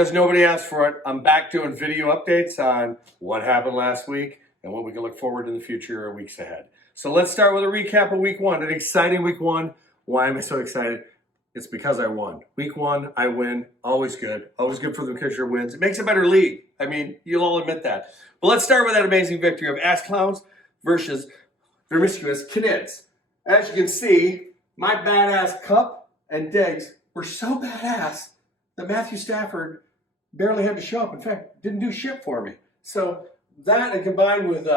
because nobody asked for it, I'm back doing video updates on what happened last week and what we can look forward to in the future or weeks ahead. So let's start with a recap of week one, an exciting week one. Why am I so excited? It's because I won. Week one, I win. Always good. Always good for the Fisher wins. It makes a better league. I mean, you'll all admit that. But let's start with that amazing victory of Ass Clowns versus Promiscuous Knids. As you can see, my badass Cup and Diggs were so badass that Matthew Stafford barely had to show up. In fact, didn't do shit for me. So that and combined with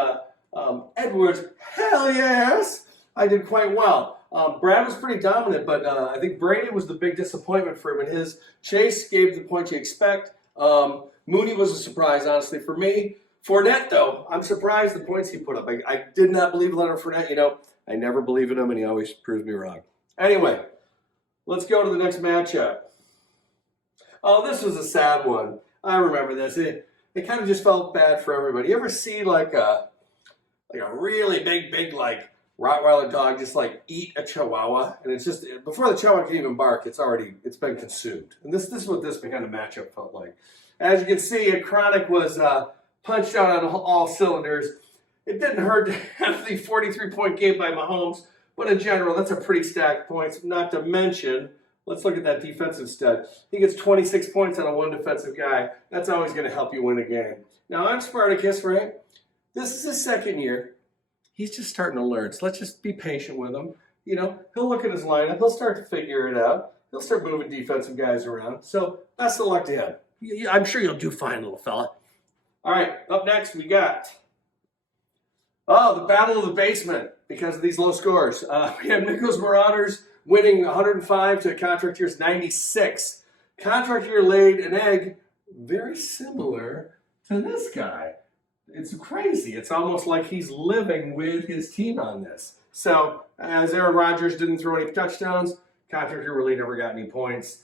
Edwards, hell yes, I did quite well. Brad was pretty dominant, but I think Brady was the big disappointment for him. And his Chase gave the points you expect. Mooney was a surprise, honestly, for me. Fournette, though, I'm surprised the points he put up. I did not believe Leonard Fournette. You know, I never believe in him, and he always proves me wrong. Anyway, let's go to the next matchup. Oh, this was a sad one. I remember this. It kind of just felt bad for everybody. You ever see like a really big like Rottweiler dog just like eat a Chihuahua, and it's just before the Chihuahua can even bark, it's been consumed. And this is what this kind of matchup felt like. As you can see, Chronic was punched out on all cylinders. It didn't hurt to have the 43-point game by Mahomes, but in general, that's a pretty stacked points. Not to mention, let's look at that defensive stud. He gets 26 points on a one defensive guy. That's always going to help you win a game. Now, I'm Spartacus, right? This is his second year. He's just starting to learn, so let's just be patient with him. You know, he'll look at his lineup. He'll start to figure it out. He'll start moving defensive guys around. So, best of luck to him. I'm sure you'll do fine, little fella. All right, up next we got, the Battle of the Basement because of these low scores. We have Nichols Marauders winning 105 to Contract Year's 96. Contract Year laid an egg very similar to this guy. It's crazy. It's almost like he's living with his team on this. So, as Aaron Rodgers didn't throw any touchdowns, Contract Year really never got any points.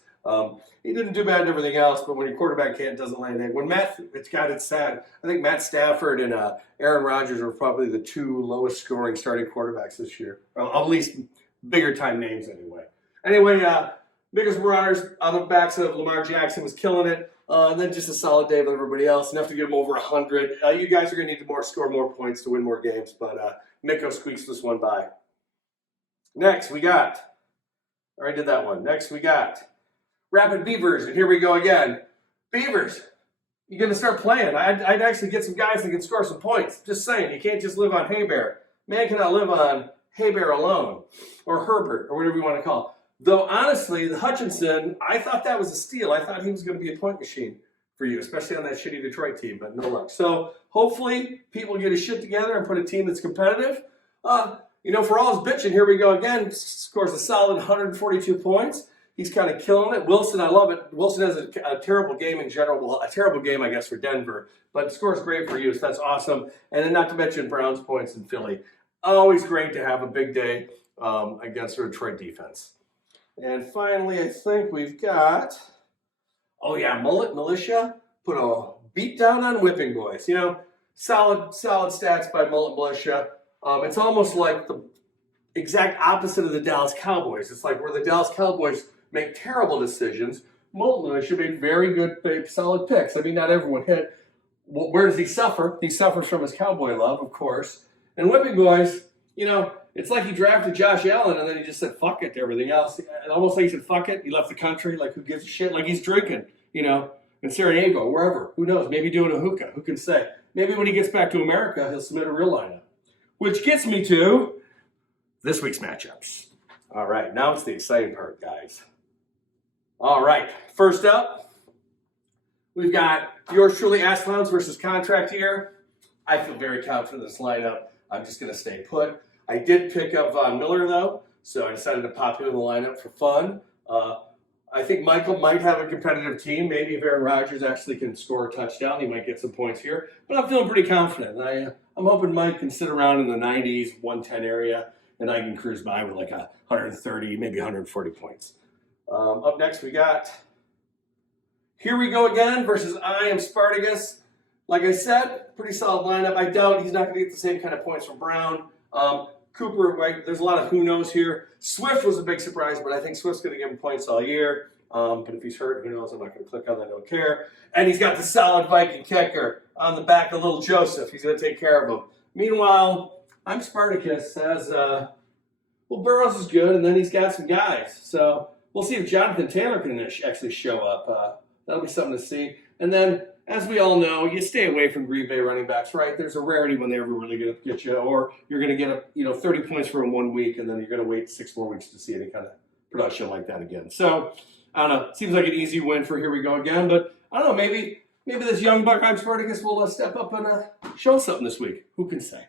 He didn't do bad in everything else, but when your quarterback doesn't lay an egg. It's sad. I think Matt Stafford and Aaron Rodgers were probably the two lowest scoring starting quarterbacks this year. Well, at least bigger time names anyway. Anyway, biggest Marauders on the backs of Lamar Jackson was killing it. And then just a solid day with everybody else. Enough to get them over 100. You guys are going to need to score more points to win more games, but Miko squeaks this one by. Next, we got, I already did that one. Next, we got Rapid Beavers, and here we go again. Beavers, you're going to start playing. I'd actually get some guys that can score some points. Just saying, you can't just live on Hay Bear. Man cannot live on Hay Bear alone, or Herbert, or whatever you want to call it. Though, honestly, the Hutchinson, I thought that was a steal. I thought he was going to be a point machine for you, especially on that shitty Detroit team, but no luck. So, hopefully, people get his shit together and put a team that's competitive. For all his bitching, here we go again. Scores a solid 142 points. He's kind of killing it. Wilson, I love it. Wilson has a terrible game in general. Well, a terrible game, I guess, for Denver. But scores great for you, so that's awesome. And then not to mention Browns points in Philly. Always great to have a big day against the Detroit defense. And finally, I think we've got, Mullet Militia put a beat down on Whipping Boys. You know, solid stats by Mullet Militia. It's almost like the exact opposite of the Dallas Cowboys. It's like where the Dallas Cowboys make terrible decisions, Mullet Militia make very good, solid picks. I mean, not everyone hit. Well, where does he suffer? He suffers from his cowboy love, of course. And Whipping Boys, it's like he drafted Josh Allen and then he just said fuck it to everything else. Almost like he said fuck it. He left the country. Like, who gives a shit? Like he's drinking, in Sarajevo, wherever. Who knows? Maybe doing a hookah. Who can say? Maybe when he gets back to America, he'll submit a real lineup. Which gets me to this week's matchups. All right, now it's the exciting part, guys. All right, first up, we've got yours truly, Ass Clowns versus Contract Year. I feel very confident in this lineup. I'm just going to stay put. I did pick up Von Miller, though, so I decided to pop him in the lineup for fun. I think Michael might have a competitive team. Maybe if Aaron Rodgers actually can score a touchdown, he might get some points here. But I'm feeling pretty confident. I'm hoping Mike can sit around in the 90s, 110 area, and I can cruise by with like 130, maybe 140 points. Up next, we got Here We Go Again versus I Am Spartacus. Like I said, pretty solid lineup. I doubt he's not going to get the same kind of points from Brown. Cooper, there's a lot of who knows here. Swift was a big surprise, but I think Swift's going to give him points all year. But if he's hurt, who knows? I'm not going to click on that. I don't care. And he's got the solid Viking kicker on the back of little Joseph. He's going to take care of him. Meanwhile, I'm Spartacus says, well, Burrows is good, and then he's got some guys. So we'll see if Jonathan Taylor can actually show up. That'll be something to see. And then, as we all know, you stay away from Green Bay running backs, right? There's a rarity when they're ever really going to get you, or you're going to get 30 points from 1 week, and then you're going to wait 6 more weeks to see any kind of production like that again. So, I don't know. Seems like an easy win for here we go again, but I don't know. Maybe this young buck, I'm Spartacus, will step up and show us something this week. Who can say?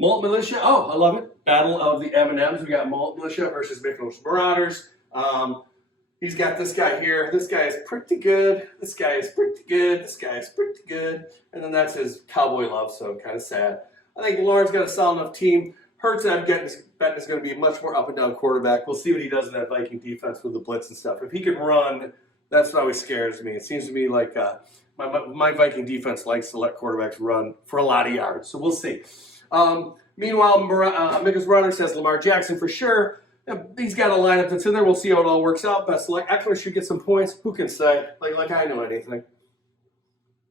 Malt Militia. Oh, I love it. Battle of the M&Ms. We got Malt Militia versus Mickles Marauders. He's got this guy here. This guy is pretty good. This guy is pretty good. This guy is pretty good. And then that's his Cowboy Love, so kind of sad. I think Lauren's got a solid enough team. Hurts, I'm betting is going to be a much more up and down quarterback. We'll see what he does in that Viking defense with the blitz and stuff. If he can run, that's what always scares me. It seems to me like my Viking defense likes to let quarterbacks run for a lot of yards. So we'll see. Meanwhile, Mickles Marauders has Lamar Jackson for sure. He's got a lineup that's in there. We'll see how it all works out. Best luck. Eckler should get some points. Who can say? Like I know anything.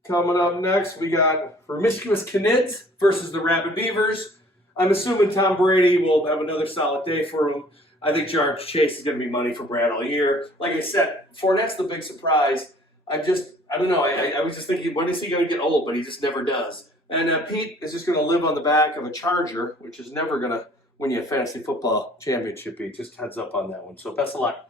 Coming up next, we got Promiscuous Knids versus the Rabid Beavers. I'm assuming Tom Brady will have another solid day for him. I think Jamar Chase is going to be money for Brad all year. Like I said, Fournette's the big surprise. I don't know. I was just thinking, when is he going to get old? But he just never does. And Pete is just going to live on the back of a Charger, which is never going to win you a fantasy football championship, Pete. Just heads up on that one. So best of luck.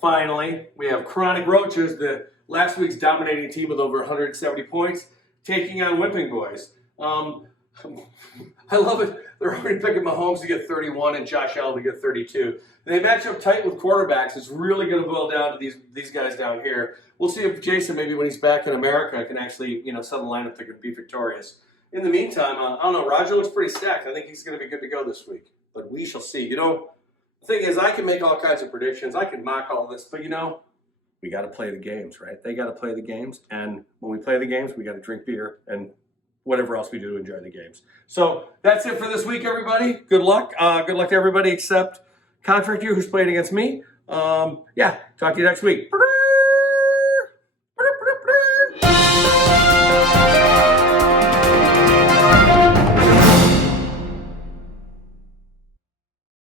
Finally, we have Chronic Roaches, the last week's dominating team with over 170 points, taking on Whipping Boys. I love it. They're already picking Mahomes to get 31 and Josh Allen to get 32. They match up tight with quarterbacks. It's really going to boil down to these guys down here. We'll see if Jason, maybe when he's back in America, can actually set a lineup that could be victorious. In the meantime, I don't know. Roger looks pretty stacked. I think he's going to be good to go this week. But we shall see. The thing is, I can make all kinds of predictions. I can mock all this. But, we got to play the games, right? They got to play the games. And when we play the games, we got to drink beer and whatever else we do to enjoy the games. So that's it for this week, everybody. Good luck. Good luck to everybody except Contract You, who's playing against me. Talk to you next week.